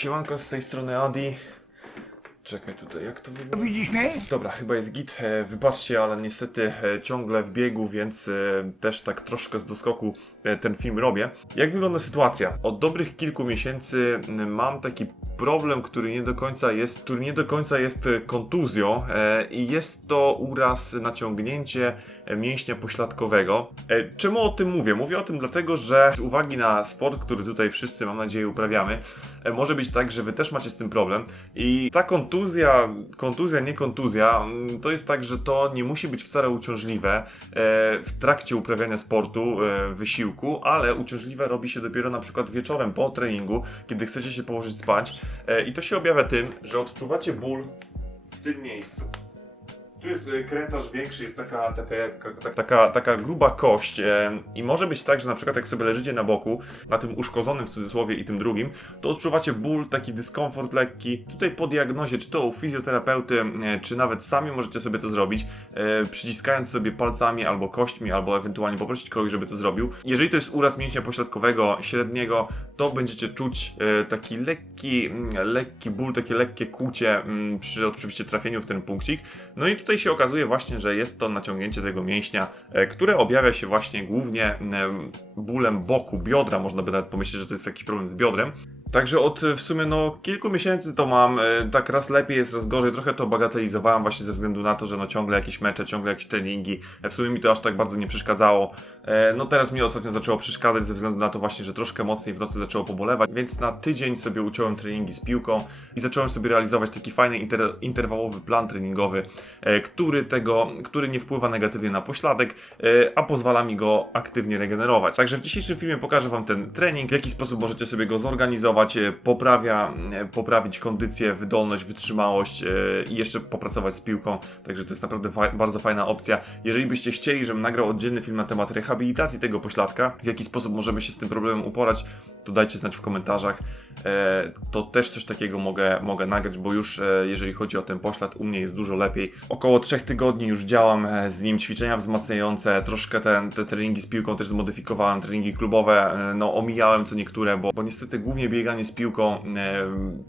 Siemanko, z tej strony Adi. Czekaj tutaj, jak to wygląda? Widzisz mnie? Dobra, chyba jest git. E, Wybaczcie, ale niestety e, ciągle w biegu, więc e, też tak troszkę z doskoku e, ten film robię. Jak wygląda sytuacja? Od dobrych kilku miesięcy m, mam taki problem, który nie do końca jest, który nie do końca jest e, kontuzją e, i jest to uraz, naciągnięcie e, mięśnia pośladkowego. E, Czemu o tym mówię? Mówię o tym dlatego, że z uwagi na sport, który tutaj wszyscy, mam nadzieję, uprawiamy, e, może być tak, że wy też macie z tym problem i ta kontuzja, kontuzja, nie kontuzja, mm, to jest tak, że to nie musi być wcale uciążliwe e, w trakcie uprawiania sportu, e, wysiłku, ale uciążliwe robi się dopiero na przykład wieczorem po treningu, kiedy chcecie się położyć spać e, i to się objawia tym, że odczuwacie ból w tym miejscu. Tu jest e, krętarz większy, jest taka, taka, taka, taka, taka gruba kość e, i może być tak, że na przykład jak sobie leżycie na boku, na tym uszkodzonym w cudzysłowie i tym drugim, to odczuwacie ból, taki dyskomfort lekki. Tutaj po diagnozie, czy to u fizjoterapeuty, e, czy nawet sami możecie sobie to zrobić, przyciskając sobie palcami albo kośćmi, albo ewentualnie poprosić kogoś, żeby to zrobił. Jeżeli to jest uraz mięśnia pośladkowego średniego, to będziecie czuć taki lekki, mm, lekki ból, takie lekkie kłucie mm, przy oczywiście trafieniu w ten punkcik. No i tutaj się okazuje właśnie, że jest to naciągnięcie tego mięśnia, e, które objawia się właśnie głównie em, bólem boku, biodra. Można by nawet pomyśleć, że to jest jakiś problem z biodrem. Także od e, w sumie no kilku miesięcy to mam, e, tak raz lepiej jest, raz gorzej. Trochę to bagatelizowałem właśnie ze względu na to, że no ciągle jakieś mecze, ciągle jakieś treningi. E, W sumie mi to aż tak bardzo nie przeszkadzało. No teraz mi ostatnio zaczęło przeszkadzać ze względu na to właśnie, że troszkę mocniej w nocy zaczęło pobolewać, więc na tydzień sobie uciąłem treningi z piłką i zacząłem sobie realizować taki fajny inter interwałowy plan treningowy, który tego, który nie wpływa negatywnie na pośladek, a pozwala mi go aktywnie regenerować. Także w dzisiejszym filmie pokażę Wam ten trening, w jaki sposób możecie sobie go zorganizować, e, poprawia, e, poprawić kondycję, wydolność, wytrzymałość e, i jeszcze popracować z piłką, także to jest naprawdę fa bardzo fajna opcja. Jeżeli byście chcieli, żebym nagrał oddzielny film na temat rehabilitacji tego pośladka, w jaki sposób możemy się z tym problemem uporać, to dajcie znać w komentarzach. E, to też coś takiego mogę, mogę nagrać, bo już e, jeżeli chodzi o ten poślad, u mnie jest dużo lepiej. Około 3 tygodni już działam e, z nim, ćwiczenia wzmacniające, troszkę ten, te treningi z piłką też zmodyfikowałem, treningi klubowe, no omijałem co niektóre, bo, bo niestety głównie bieganie z piłką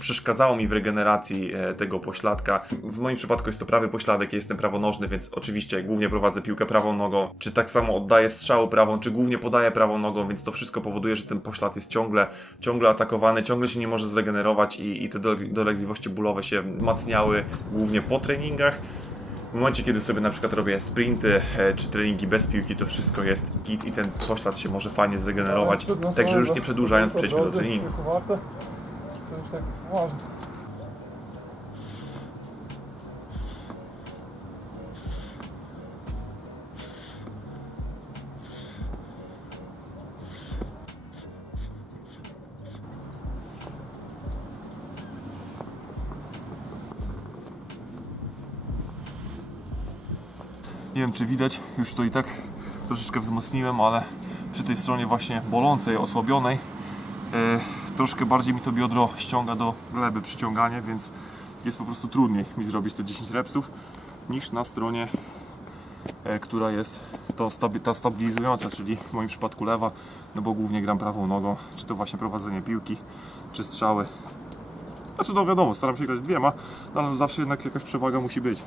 przeszkadzało mi w regeneracji tego pośladka. W moim przypadku jest to prawy pośladek, ja jestem prawonożny, więc oczywiście głównie prowadzę piłkę prawą nogą, czy tak samo oddaję strzały prawą, czy głównie podaję prawą nogą, więc to wszystko powoduje, że ten poślad jest ciągle, ciągle atakowany, ciągle się nie może zregenerować i, i te dole- dolegliwości bólowe się wzmacniały głównie po treningach. W momencie, kiedy sobie na przykład robię sprinty e, czy treningi bez piłki, to wszystko jest git i ten poślad się może fajnie zregenerować. Także już nie przedłużając, przejdźmy do treningu. To już tak ważne. Nie wiem czy widać, już to i tak troszeczkę wzmocniłem, ale przy tej stronie właśnie bolącej, osłabionej e, troszkę bardziej mi to biodro ściąga do gleby przyciąganie, więc jest po prostu trudniej mi zrobić te 10 repsów niż na stronie, e, która jest to stabi- ta stabilizująca, czyli w moim przypadku lewa, no bo głównie gram prawą nogą, czy to właśnie prowadzenie piłki, czy strzały. Znaczy no wiadomo, staram się grać dwiema, no ale zawsze jednak jakaś przewaga musi być.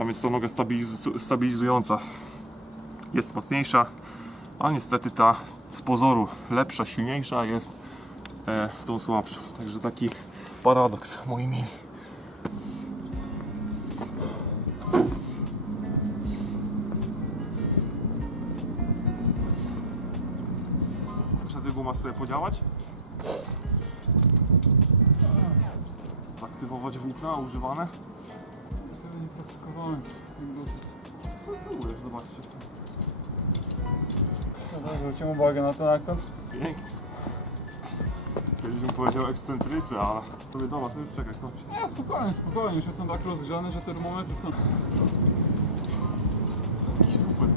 A więc to noga stabilizu- stabilizująca jest mocniejsza, a niestety ta z pozoru lepsza, silniejsza jest e, tą słabszą. Także taki paradoks, moi mili. Wtedy guma sobie podziałać. Zaktywować włókna używane. Nie praktykowałem. Spróbujesz, zobaczcie. Zwróciłem uwagę na ten akcent. Pięknie. Kiedyś bym powiedział ekscentrycy, ale to wiadomo, to już czekaj, kończ. Nie, spokojnie, spokojnie. Już jestem tak rozgrzany, że termometr w ten... Jakiś super.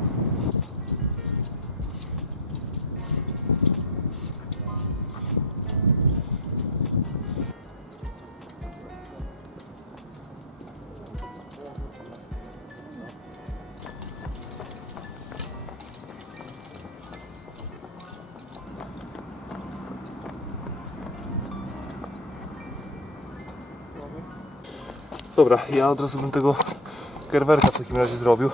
Dobra, ja od razu bym tego kerwerka w takim razie zrobił.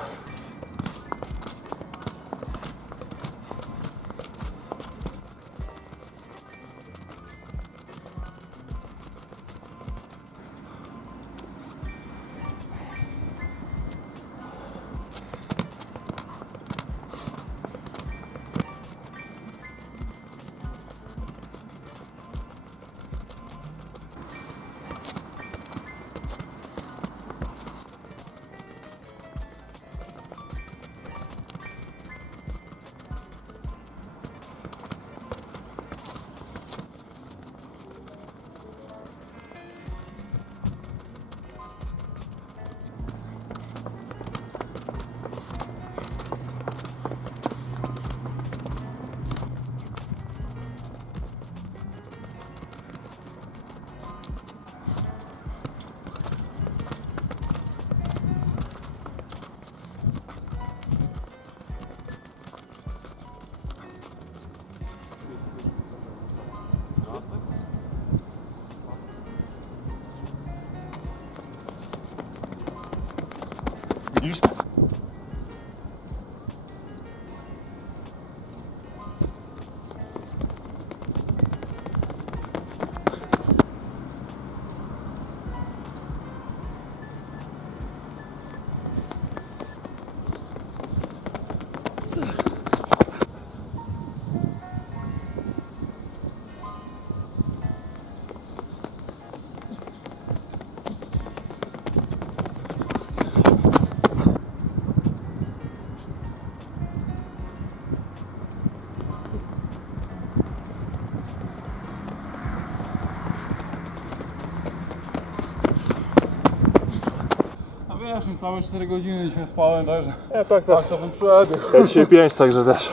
Wiesz, niecałe 4 godziny dzisiaj spałem, także Ja, tak, tak. tak to bym przebiegł. Ja dzisiaj 5, także też.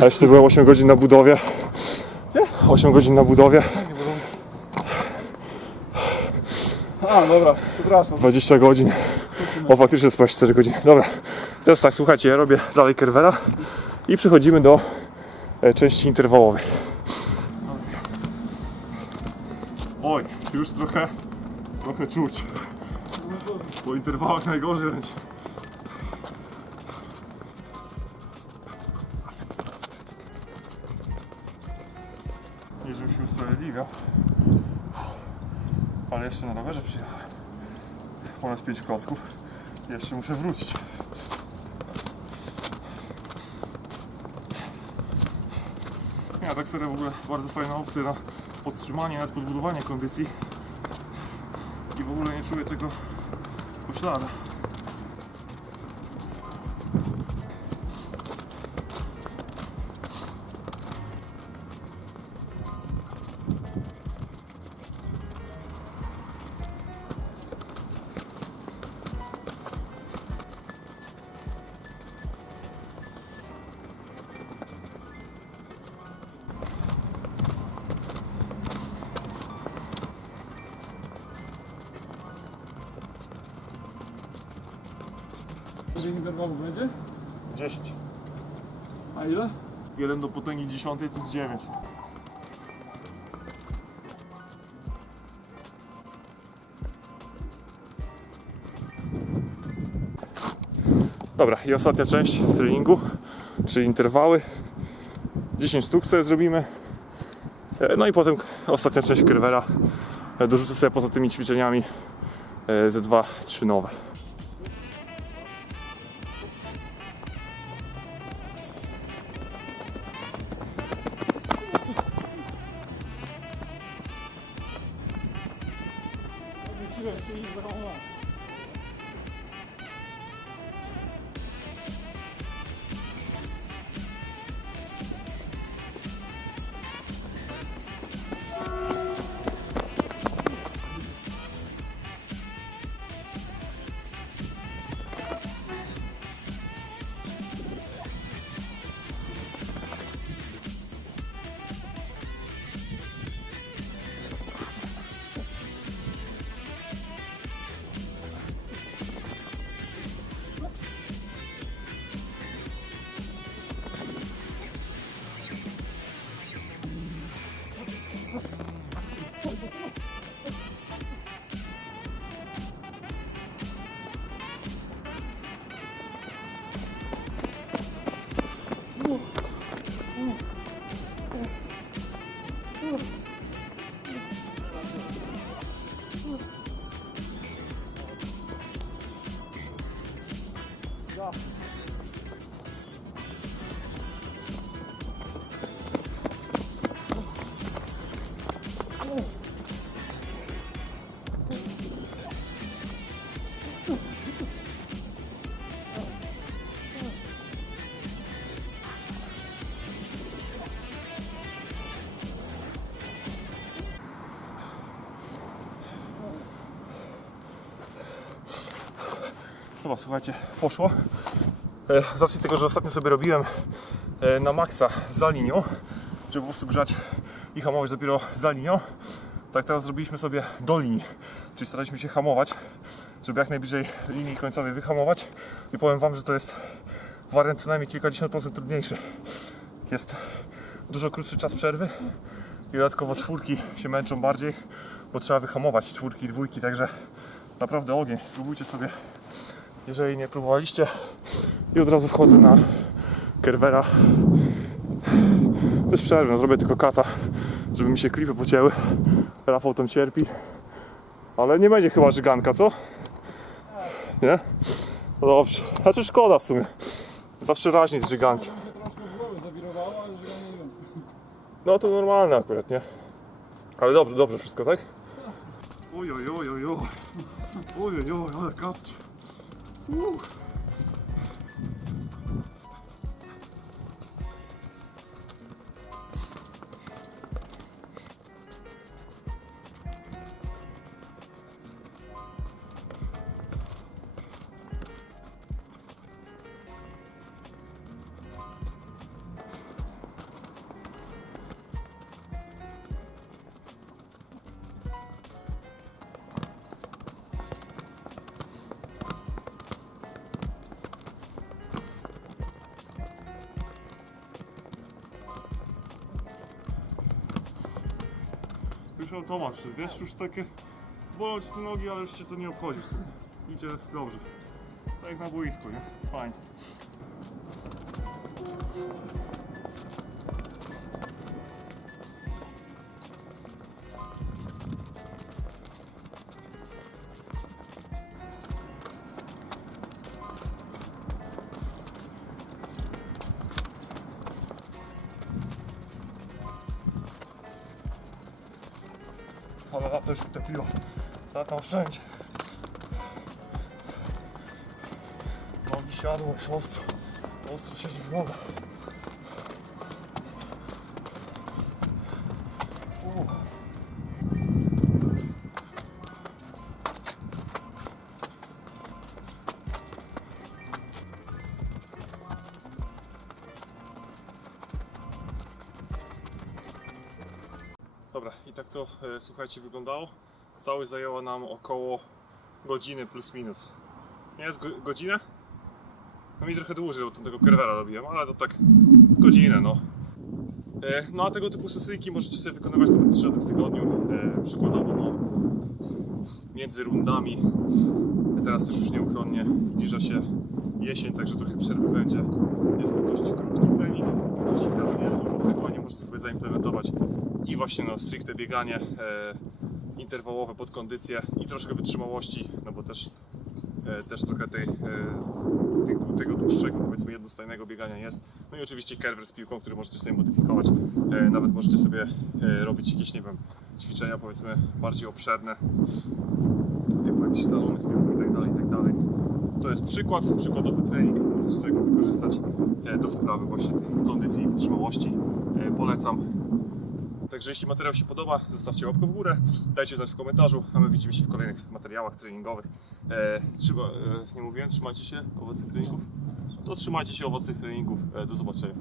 A jeszcze byłem 8 godzin na budowie. 8 godzin na budowie, A, dobra, przepraszam. 20 godzin. O, faktycznie spać 4 godziny. Dobra, teraz tak, słuchajcie, ja robię dalej kerwera i przechodzimy do e, części interwałowej. Oj, już trochę, trochę czuć. Po interwałach najgorzej będzie. Nie, żebym się usprawiedliwiał. Ale jeszcze na rowerze przyjechałem. Ponad 5 klocków. Jeszcze muszę wrócić. Ja tak serio w ogóle bardzo fajna opcja na podtrzymanie, nawet podbudowanie kondycji. I w ogóle nie czuję tego 不知道呢。Interwalu będzie? 10. A ile? 1 do potęgi 10 plus 9. Dobra, i ostatnia część treningu, czyli interwały. 10 sztuk sobie zrobimy. E, No i potem ostatnia część krywera. E, Dorzucę sobie poza tymi ćwiczeniami e, ze 2-3 nowe. Chyba słuchajcie, poszło. E, z tego, że ostatnio sobie robiłem e, na maksa za linią, żeby po prostu grzać i hamować dopiero za linią. Tak teraz zrobiliśmy sobie do linii, czyli staraliśmy się hamować, żeby jak najbliżej linii końcowej wyhamować. I powiem Wam, że to jest wariant co najmniej kilkadziesiąt procent trudniejszy. Jest dużo krótszy czas przerwy i dodatkowo czwórki się męczą bardziej, bo trzeba wyhamować czwórki dwójki, także naprawdę ogień. Spróbujcie sobie jeżeli nie próbowaliście. I od razu wchodzę na Kerwera. Bez przerwy, no zrobię tylko kata, żeby mi się klipy pocięły. Rafał tam cierpi. Ale nie będzie chyba żyganka, co? Nie? No dobrze. Znaczy szkoda w sumie. Zawsze raźniej z żyganki. No to normalne akurat, nie? Ale dobrze, dobrze wszystko, tak? Oj, oj, oj, oj, oj. Oj, oj, oj, ale kapcie. Ух. Automat szedł, wiesz, już takie bolą ci te nogi, ale już cię to nie obchodzi w sumie. Idzie dobrze. Tak jak na boisku, nie? Fajnie. Ale lato już utopiło. Latam wszędzie. Nogi siadło, już ostro. Ostro siedzi w nogach. Słuchajcie wyglądało. Całość zajęła nam około godziny plus minus. Nie jest go, godzinę? No mi trochę dłużej, bo tego kerwera robiłem, ale to tak z godzinę, no. E, no a tego typu sesyjki możecie sobie wykonywać nawet trzy razy w tygodniu. E, przykładowo, no. Między rundami. Teraz też już nieuchronnie zbliża się jesień, także trochę przerwy będzie. Jest to dość krótki trening, to nie jest dużo, w fajnie można sobie zaimplementować i właśnie no, stricte bieganie e, interwałowe pod kondycję i troszkę wytrzymałości, no bo też, e, też trochę tej, e, tego, dłuższego, powiedzmy jednostajnego biegania jest. No i oczywiście kerwer z piłką, który możecie sobie modyfikować. E, nawet możecie sobie e, robić jakieś, nie wiem, ćwiczenia powiedzmy bardziej obszerne, typu jakieś slalomy z piłką i tak To jest przykład, przykładowy trening, możecie sobie go wykorzystać e, do poprawy właśnie tej kondycji i wytrzymałości. E, Polecam. Także jeśli materiał się podoba, zostawcie łapkę w górę, dajcie znać w komentarzu, a my widzimy się w kolejnych materiałach treningowych. E, trzyma, nie mówiłem, trzymajcie się owocnych treningów? To trzymajcie się owocnych treningów. Do zobaczenia.